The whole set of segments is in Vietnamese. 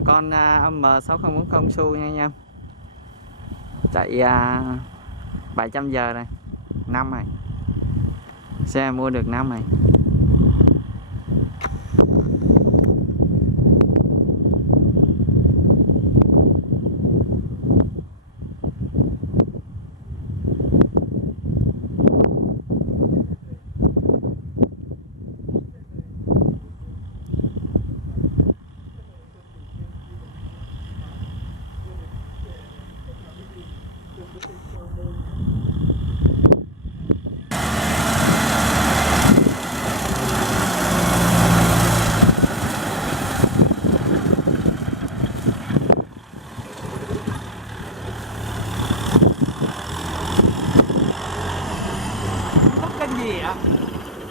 là con M6040SU nha anh em. Chạy 700 giờ này, năm này. Xe mua được năm này.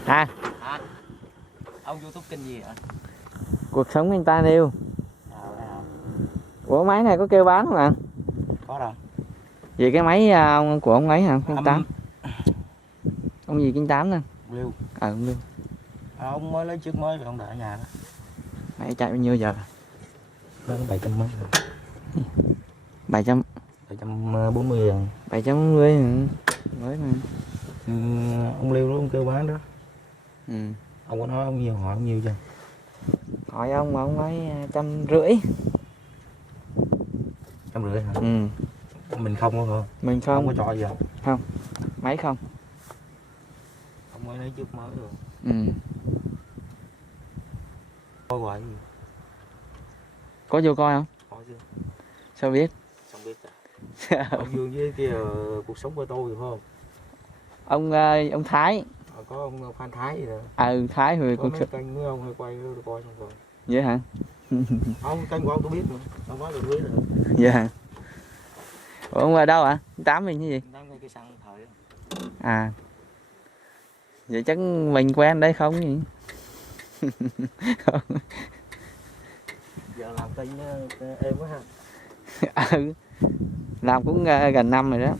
Hả? Ông YouTube kênh gì ạ? Cuộc sống anh ta nêu. Ủa máy này có kêu bán không ạ? Có đâu. Vậy cái máy của ông ấy hả? Kênh 8. Ông gì kênh 8 nè? Lưu. Ông Lưu. Ông mới lấy chiếc mới rồi ông để ở nhà đó. Máy chạy bao nhiêu giờ? Nó 700 mấy. 700. 740 rồi. 740 hả? Mới mà. Ông Lưu đó ông kêu bán đó. Ừ. Ông có nói ông nhiều hỏi ông nhiều chưa? Hỏi ông mà ông nói 150. 150 hả? Ừ. Mình không có không? Mình không. Không có cho gì không? Không. Máy không. Ông mới lấy chiếc mới rồi. Ừ. Coi hoài gì? Có vô coi không? Có chứ. Sao biết? Không biết à? Ông Dương với kia cuộc sống của tôi phải không? Ông Thái. Có ông Phan Thái gì nữa. Thái rồi có mấy kênh với ông hay quay tôi coi xong rồi. Vậy hả? Ông kênh của ông tôi biết mà. Ông nói tôi biết rồi. Dạ. Ủa ông ở đâu ạ? 8 mình cái gì? 8 cây xăng thời. À. Vậy chắc mình quen đấy không nhỉ? Giờ làm kênh êm quá ha. Làm cũng gần năm rồi đó.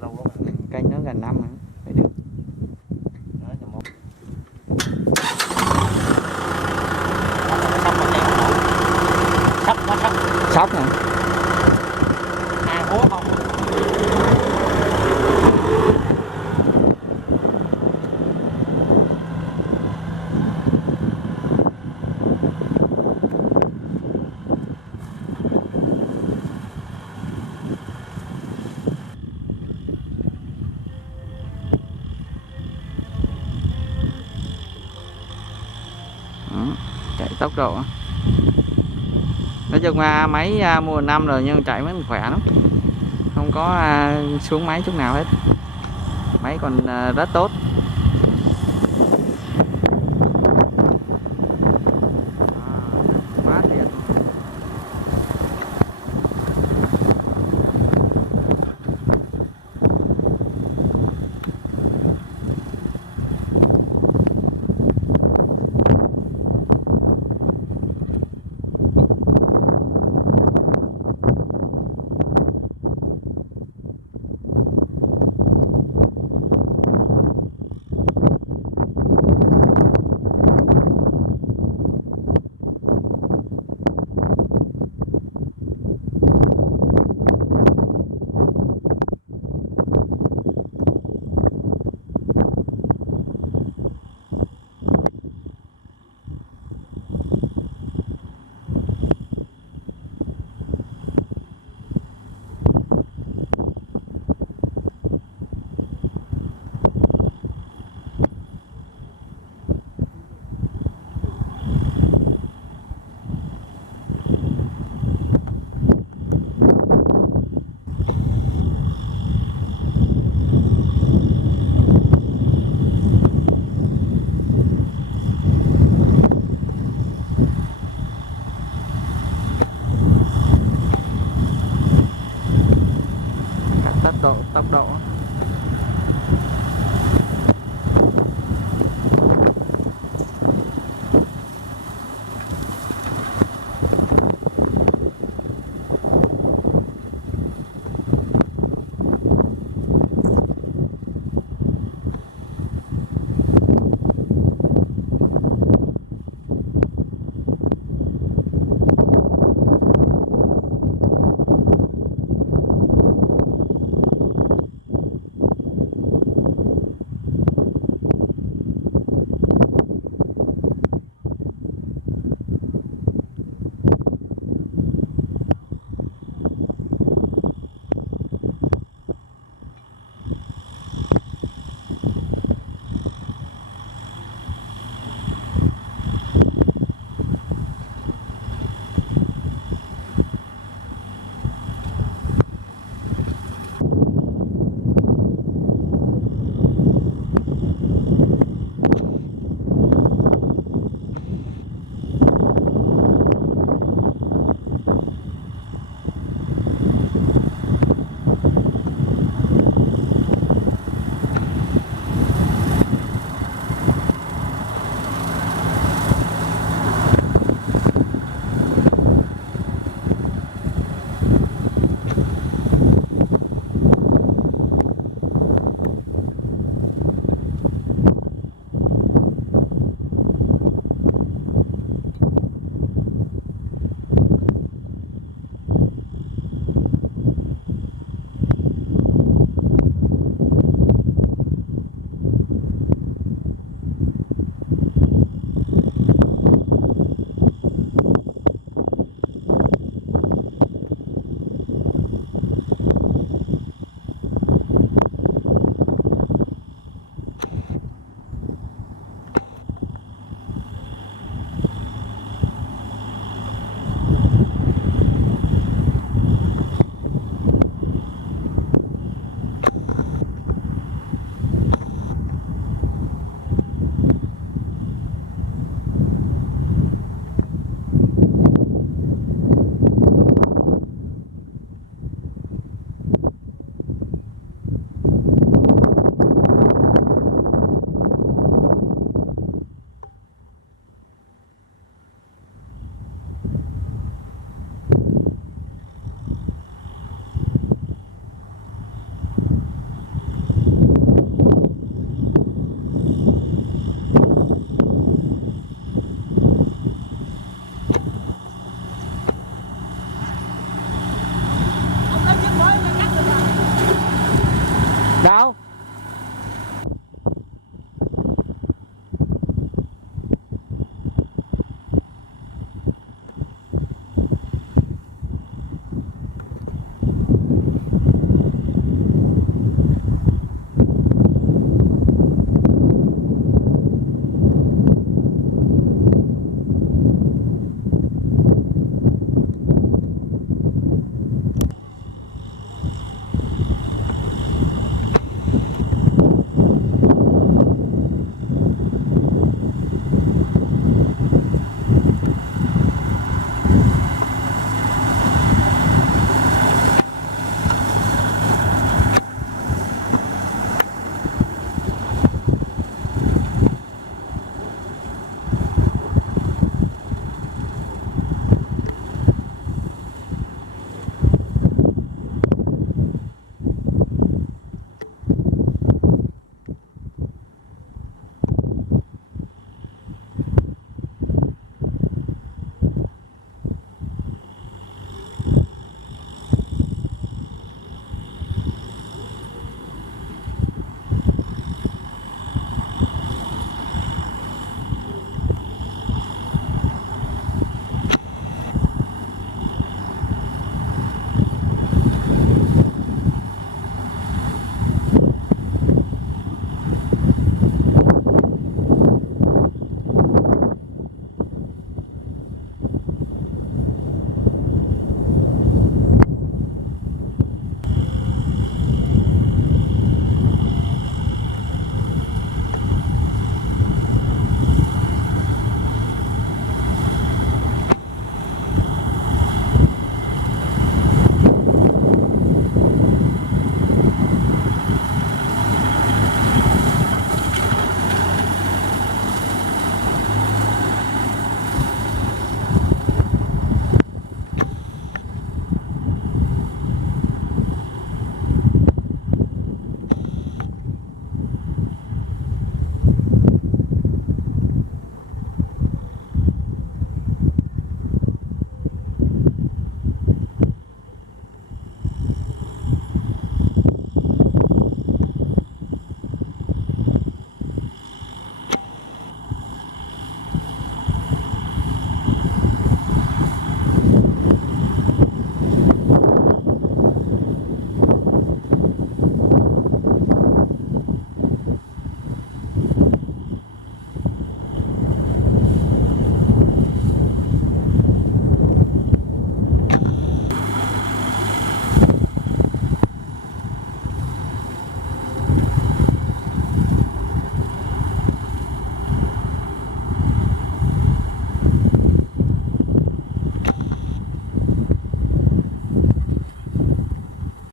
Lâu quá mà. Kênh nó gần năm rồi. Phải được. Sóc hả? À hố không? Chạy tốc độ. Nói chung máy mua năm rồi nhưng chạy mới khỏe lắm, không có xuống máy chút nào hết, máy còn rất tốt.